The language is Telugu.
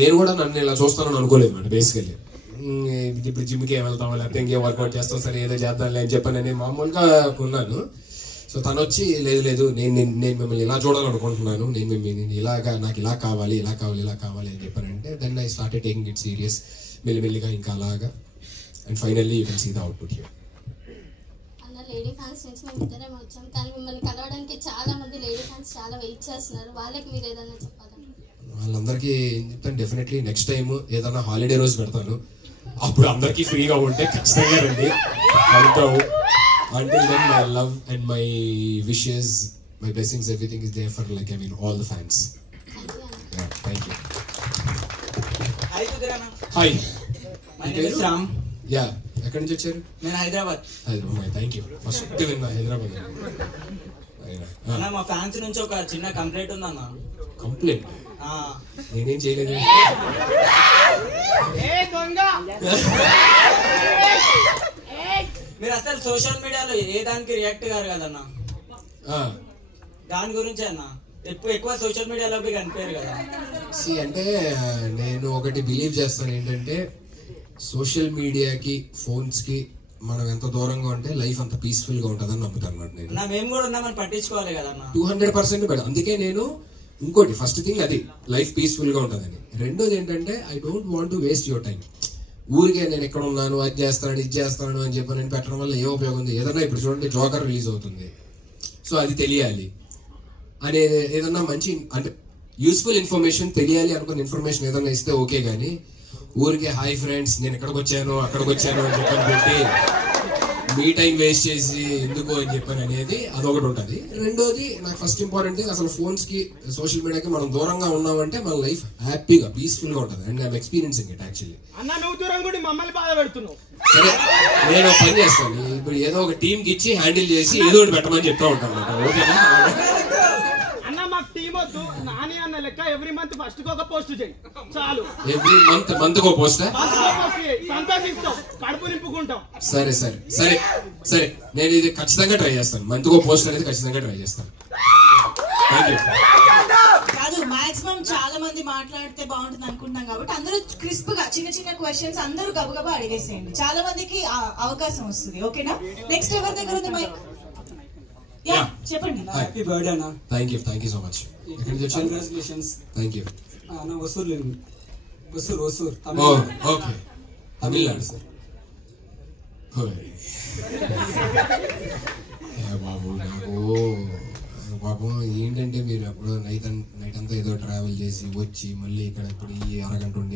నేను కూడా నన్ను ఇలా చూస్తానని అనుకోలేదు మేడం బేసికల్లీ. ఇప్పుడు జిమ్కి ఏం వెళ్తాం లేకపోతే ఇంకేం వర్కౌట్ చేస్తాం, సరే ఏదో చేద్దాంలే అని చెప్పని నేను మామూలుగా ఉన్నాను. సో తను వచ్చి లేదు నేను మిమ్మల్ని ఇలా చూడాలనుకుంటున్నాను, నేను ఇలాగా నాకు ఇలా కావాలి అని చెప్పానంటే then I started taking it serious. మెల్లిమెల్లిగా ఇంకా అలాగా and finally you can see the output here. అన్న లేడీ ఫ్యాన్స్ నుంచి మేము ఇద్దరే వచ్చాం, కానీ మిమ్మల్ని కలవడానికి చాలా మంది లేడీ ఫ్యాన్స్ చాలా వెయిట్ చేస్తున్నారు. వాళ్ళకి మీరు ఏదైనా చెప్పాలండి? వాళ్ళందరికీ ఏం చెప్తాను, డెఫినెట్లీ నెక్స్ట్ టైం ఏదైనా హాలిడే రోజు పెడతాను, అప్పుడు అందరికీ ఫ్రీగా ఉంటే ఖచ్చితంగా రండి కలుద్దాము. Until then, my love and my wishes, my blessings, everything is there for all the fans. Yeah, thank you. Hi Kudirana. Hi. My name is Ram. Yeah. ఎక్కడి నుంచి వచ్చారు? నేను హైదరాబాద్. Thank you. ఫస్ట్ విన్నా హైదరాబాద్. అన్న మా ఫ్యాన్స్ నుంచి ఒక చిన్న కంప్లైంట్ ఉందన్న. కంప్లైంట్? నేనేం చేయలేదు. మీరు అసలు సోషల్ మీడియాలో ఏ దానికి రియాక్ట్ గారు కదన్నా, దాని గురించి అన్న ఎక్కువ సోషల్ మీడియాలో కనిపించారు కదా. అంటే నేను ఒకటి బిలీవ్ చేస్తాను ఏంటంటే, సోషల్ మీడియాకి ఫోన్స్కి మనం ఎంత దూరంగా ఉంటే లైఫ్ అంత పీస్ఫుల్గా ఉంటుందని నమ్ముతాను అనమాట నేను. మేము కూడా ఉన్నామని పట్టించుకోవాలి కదన్నా. 200% బెటర్. అందుకే నేను ఇంకోటి ఫస్ట్ థింగ్ అది లైఫ్ పీస్ఫుల్గా ఉంటుందని. రెండోది ఏంటంటే I don't want to waste your time. ఊరికే నేను ఎక్కడ ఉన్నాను అది చేస్తాను ఇది చేస్తాను అని చెప్పి నేను పెట్టడం వల్ల ఏ ఉపయోగం ఉంది? ఏదన్నా ఇప్పుడు చూడండి జోకర్ రిలీజ్ అవుతుంది, సో అది తెలియాలి అనే ఏదన్నా మంచి అంటే యూస్ఫుల్ ఇన్ఫర్మేషన్ తెలియాలి అనుకున్న ఇన్ఫర్మేషన్ ఏదన్నా ఇస్తే ఓకే, కానీ ఊరికే హాయ్ ఫ్రెండ్స్ నేను ఎక్కడికి వచ్చాను అని చెప్పని పెట్టి మీ టైం వేస్ట్ చేసి ఎందుకు అని చెప్పని అనేది అదొకటి ఉంటుంది. రెండోది నాకు ఫస్ట్ ఇంపార్టెంట్ థింగ్, అసలు ఫోన్స్కి సోషల్ మీడియాకి మనం దూరంగా ఉన్నామంటే మన లైఫ్ హ్యాపీగా పీస్ఫుల్గా ఉంటుంది. And I'm experiencing it actually. సరే నేను పని చేస్తాను, ఇప్పుడు ఏదో ఒక టీంకి ఇచ్చి హ్యాండిల్ చేసి ఏదో ఒకటి పెట్టమని చెప్తా ఉంటాను అన్నమాట. ఓకేనా? ఎవ్రీ మంత్ ఫస్ట్ ఒక పోస్ట్ చేయి చాలు. ఎవ్రీ మంత్ ఒక పోస్ట్ సంతోషిస్తాం, కడుపు నింపుకుంటాం. సరే నేను ఇది ఖచ్చితంగా ట్రై చేస్తాను. మంత్ ఒక పోస్ట్ అనేది ఖచ్చితంగా ట్రై చేస్తాను. Thank you. కాదు, మాక్సిమం చాలా మంది మాట్లాడితే బాగుంటుంది అనుకుంటున్నాం కాబట్టి అందరూ క్రిస్ప్ గా చిన్న క్వశ్చన్స్ అందరూ గబగబా అడిగేసేయండి, చాలా మందికి అవకాశం వస్తుంది. ఓకేనా? నెక్స్ట్ ఎవరి దగ్గర ఉంది మైక్? చెప్పండి. హ్యాపీ బర్త్డే అన్న. Thank you so much. Congratulations. Thank you. అన్న ఒసూర్ ఓకే, తమిళనాడు సార్. బాబు నాకు పాపం ఏంటంటే మీరు అప్పుడు నైట్ అంతా ఏదో ట్రావెల్ చేసి వచ్చి మళ్ళీ ఇక్కడ ఇప్పుడు ఈ అరగంట ఉండి